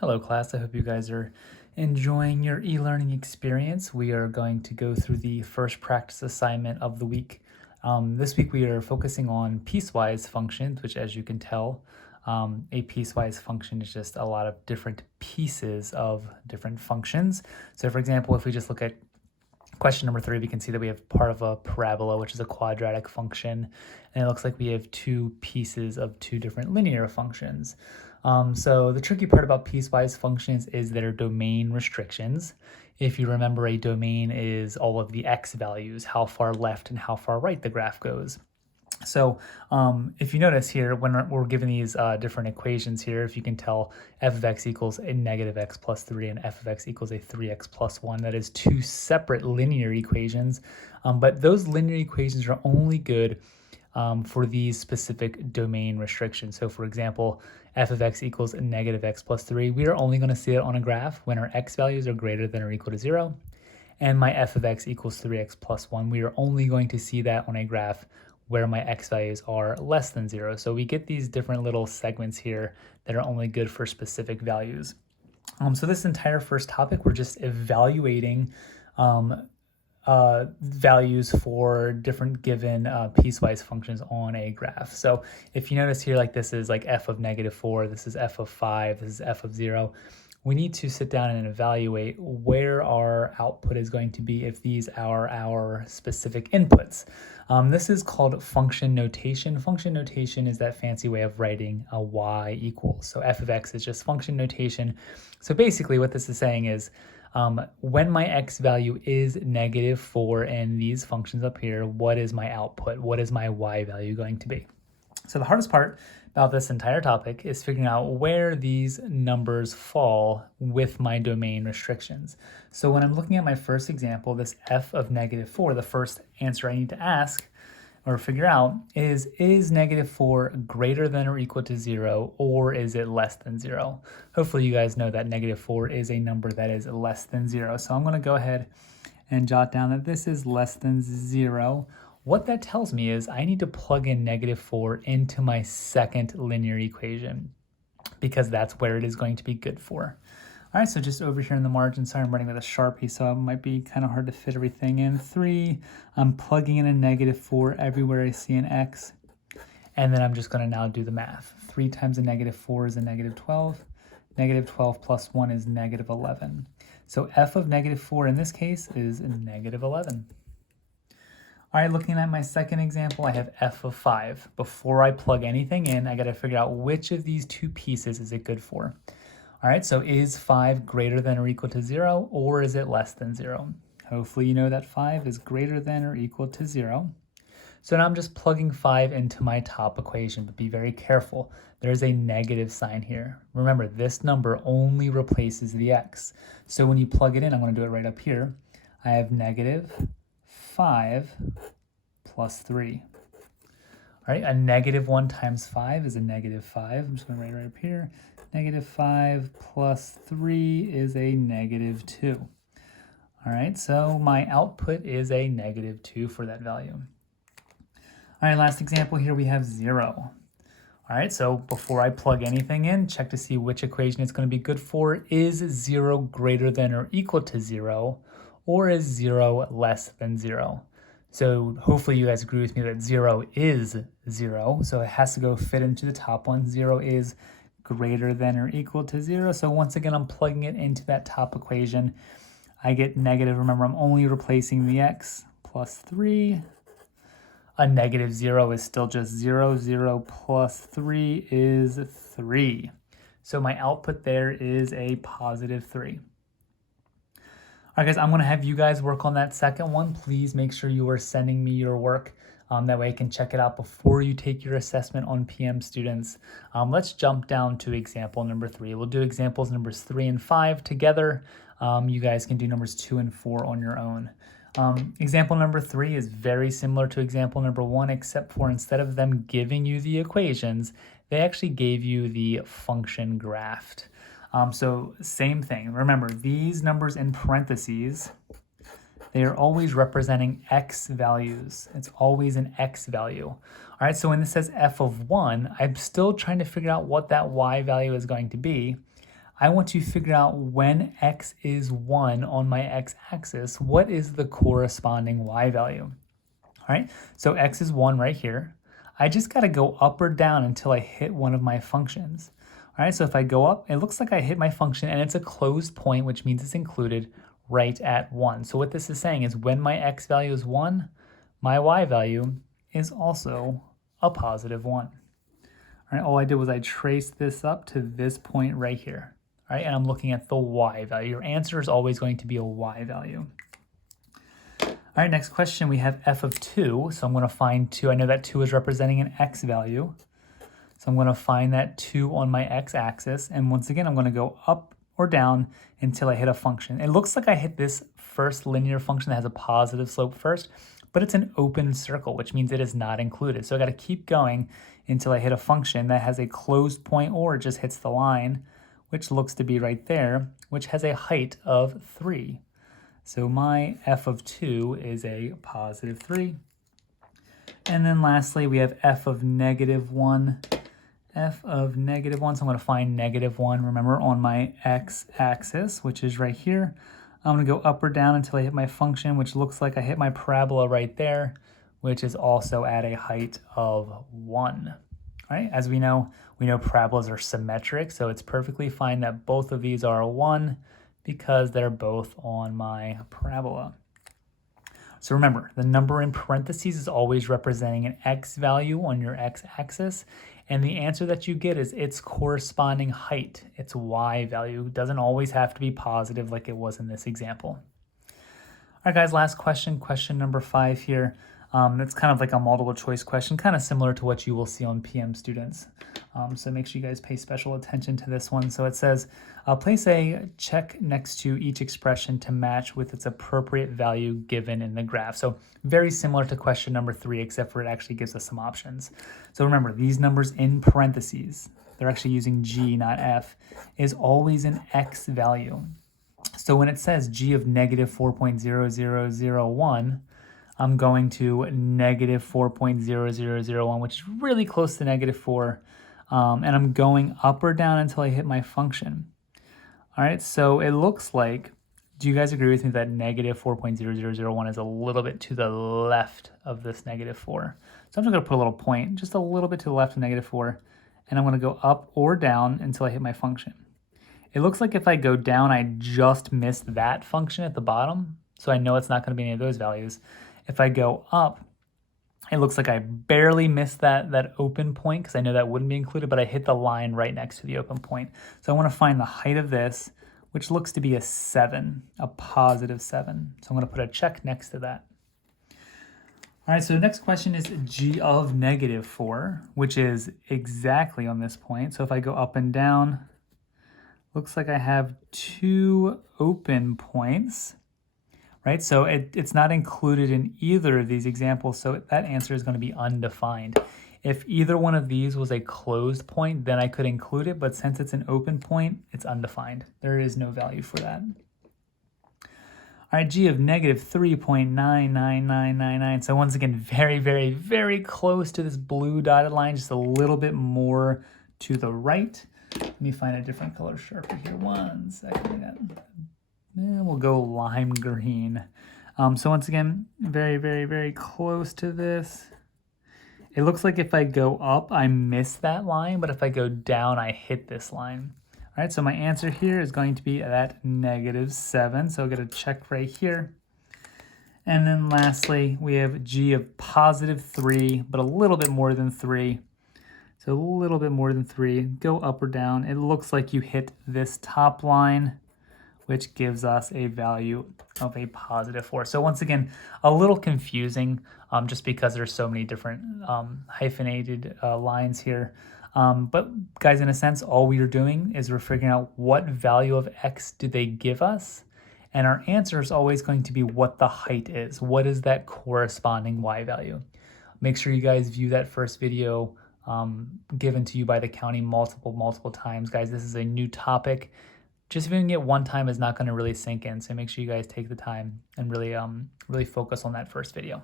Hello class, I hope you guys are enjoying your e-learning experience. We are going to go through the first practice assignment of the week. This week we are focusing on piecewise functions, which as you can tell, a piecewise function is just a lot of different pieces of different functions. So for example, if we just look at question number 3, we can see that we have part of a parabola, which is a quadratic function, and it looks like we have two pieces of two different linear functions. So the tricky part about piecewise functions is their domain restrictions. If you remember, a domain is all of the x values, how far left and how far right the graph goes. So if you notice here, when we're given these different equations here, if you can tell f of x equals a negative x plus 3 and f of x equals a 3x plus 1, that is two separate linear equations. But those linear equations are only good for these specific domain restrictions. So for example, f of x equals a negative x plus 3, we are only going to see it on a graph when our x values are greater than or equal to 0. And my f of x equals 3x plus 1, we are only going to see that on a graph where my x values are less than 0. So we get these different little segments here that are only good for specific values. So this entire first topic, we're just evaluating values for different given piecewise functions on a graph. So if you notice here, like this is like f of negative 4, this is f of 5, this is f of 0. We need to sit down and evaluate where our output is going to be if these are our specific inputs. This is called function notation. Function notation is that fancy way of writing a y equals. So f of x is just function notation. So basically what this is saying is when my x value is negative 4 in these functions up here, what is my output? What is my y value going to be? So the hardest part about this entire topic is figuring out where these numbers fall with my domain restrictions. So when I'm looking at my first example, this f of negative 4, the first answer I need to ask or figure out is negative 4 greater than or equal to 0, or is it less than 0? Hopefully you guys know that negative 4 is a number that is less than 0. So I'm going to go ahead and jot down that this is less than 0. What that tells me is I need to plug in negative 4 into my second linear equation because that's where it is going to be good for. All right, so just over here in the margin, sorry, I'm writing with a Sharpie, so it might be kind of hard to fit everything in. 3, I'm plugging in a negative 4 everywhere I see an x, and then I'm just going to now do the math. 3 times a negative 4 is a negative 12. Negative 12 plus 1 is negative 11. So f of negative 4 in this case is negative 11. All right, looking at my second example, I have f of 5. Before I plug anything in, I got to figure out which of these two pieces is it good for. All right, so is 5 greater than or equal to 0, or is it less than 0? Hopefully you know that 5 is greater than or equal to 0. So now I'm just plugging 5 into my top equation, but be very careful. There's a negative sign here. Remember, this number only replaces the x. So when you plug it in, I'm going to do it right up here. I have negative 5 plus 3. All right, a negative 1 times 5 is a negative 5. I'm just going to write it right up here. Negative 5 plus 3 is a negative 2. All right, so my output is a negative 2 for that value. All right, last example here, we have 0. All right, so before I plug anything in, check to see which equation it's going to be good for. Is 0 greater than or equal to 0, or is 0 less than 0? So hopefully you guys agree with me that 0 is 0, so it has to go fit into the top one. 0 is greater than or equal to 0. So once again, I'm plugging it into that top equation. I get negative. Remember, I'm only replacing the x plus 3. A negative 0 is still just 0. 0 plus 3 is 3. So my output there is a positive 3. All right, guys, I'm going to have you guys work on that second one. Please make sure you are sending me your work. That way I can check it out before you take your assessment on PM students. Let's jump down to example number 3. We'll do examples numbers 3 and 5 together. You guys can do numbers 2 and 4 on your own. Example number 3 is very similar to example number 1, except for instead of them giving you the equations, they actually gave you the function graph. So same thing. Remember, these numbers in parentheses, they are always representing x values. It's always an x value. All right, so when this says f of 1, I'm still trying to figure out what that y value is going to be. I want to figure out when x is 1 on my x-axis, what is the corresponding y value? All right, so x is 1 right here. I just got to go up or down until I hit one of my functions. All right, so if I go up, it looks like I hit my function and it's a closed point, which means it's included right at 1. So what this is saying is when my x value is 1, my y value is also a positive 1. All right, all I did was I traced this up to this point right here. All right, and I'm looking at the y value. Your answer is always going to be a y value. All right, next question, we have f of 2. So I'm going to find 2. I know that 2 is representing an x value. So I'm going to find that 2 on my x-axis. And once again, I'm going to go up or down until I hit a function. It looks like I hit this first linear function that has a positive slope first, but it's an open circle, which means it is not included. So I got to keep going until I hit a function that has a closed point or just hits the line, which looks to be right there, which has a height of 3. So my f of 2 is a positive 3. And then lastly, we have f of negative 1. F of negative 1, so I'm going to find negative 1, remember, on my x-axis, which is right here. I'm going to go up or down until I hit my function, which looks like I hit my parabola right there, which is also at a height of 1. All right, as we know parabolas are symmetric, so it's perfectly fine that both of these are a 1 because they're both on my parabola. So remember, the number in parentheses is always representing an x value on your x-axis, and the answer that you get is its corresponding height, its y value. It doesn't always have to be positive like it was in this example. All right, guys, last question, question number 5 here. It's kind of like a multiple choice question, kind of similar to what you will see on PM students. So make sure you guys pay special attention to this one. So it says, place a check next to each expression to match with its appropriate value given in the graph. So very similar to question number 3, except for it actually gives us some options. So remember, these numbers in parentheses, they're actually using G, not F, is always an X value. So when it says G of negative 4.0001, I'm going to negative 4.0001, which is really close to negative 4. And I'm going up or down until I hit my function. All right, so it looks like, do you guys agree with me that negative 4.0001 is a little bit to the left of this negative 4? So I'm just going to put a little point, just a little bit to the left of negative 4, and I'm going to go up or down until I hit my function. It looks like if I go down, I just missed that function at the bottom, so I know it's not going to be any of those values. If I go up, it looks like I barely missed that open point because I know that wouldn't be included, but I hit the line right next to the open point. So I want to find the height of this, which looks to be a 7, a positive 7. So I'm going to put a check next to that. All right, so the next question is G of negative 4, which is exactly on this point. So if I go up and down, looks like I have 2 open points. Right, so it's not included in either of these examples, so that answer is going to be undefined. If either one of these was a closed point, then I could include it, but since it's an open point, it's undefined. There is no value for that. All right, G of negative 3.99999. So once again, very, very, very close to this blue dotted line, just a little bit more to the right. Let me find a different color sharpie here. One second. And we'll go lime green. So once again, very, very, very close to this. It looks like if I go up, I miss that line, but if I go down, I hit this line. All right, so my answer here is going to be at negative 7. So I'll get a check right here. And then lastly, we have G of positive 3, but a little bit more than 3. So a little bit more than 3. Go up or down. It looks like you hit this top line, which gives us a value of a positive 4. So once again, a little confusing just because there's so many different hyphenated lines here. But guys, in a sense, all we are doing is we're figuring out what value of x do they give us. And our answer is always going to be what the height is. What is that corresponding y value? Make sure you guys view that first video given to you by the county multiple times. Guys, this is a new topic. Just viewing it one time is not going to really sink in. So make sure you guys take the time and really focus on that first video.